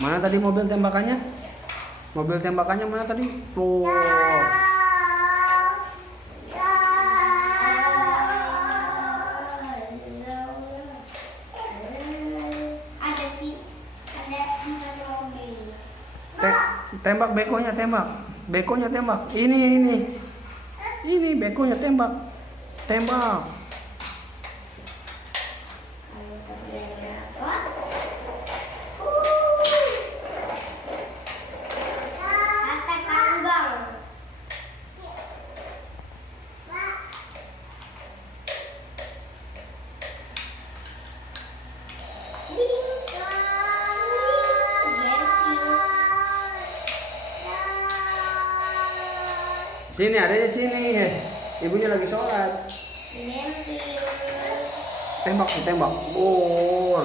Mana tadi mobil tembakannya? Mobil tembakannya mana tadi? Tuh. Tembak bekonya, tembak. Bekonya tembak. Ini bekonya tembak. Tembak. Sini, adanya sini. Ibunya lagi sholat. Tembak, tembak. Oh.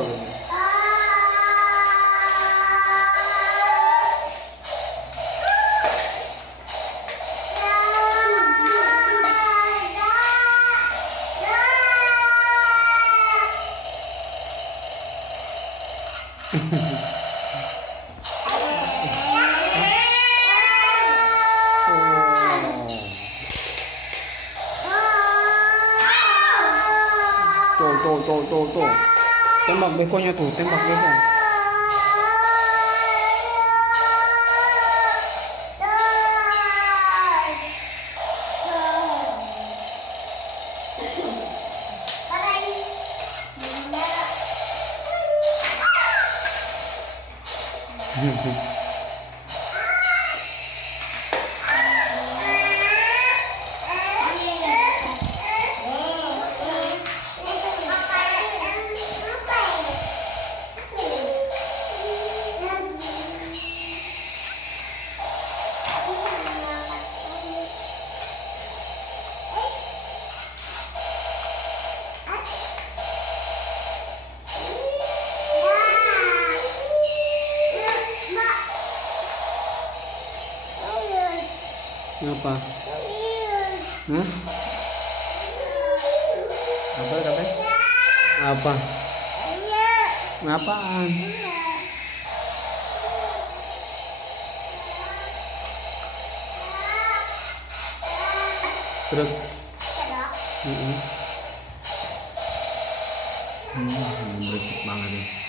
Tuh. Tembak bekonya tuh, tembak beko. Ngapa? Hah? Apa katanya? Apa? Ngapaan? Truk. Berisik banget ya.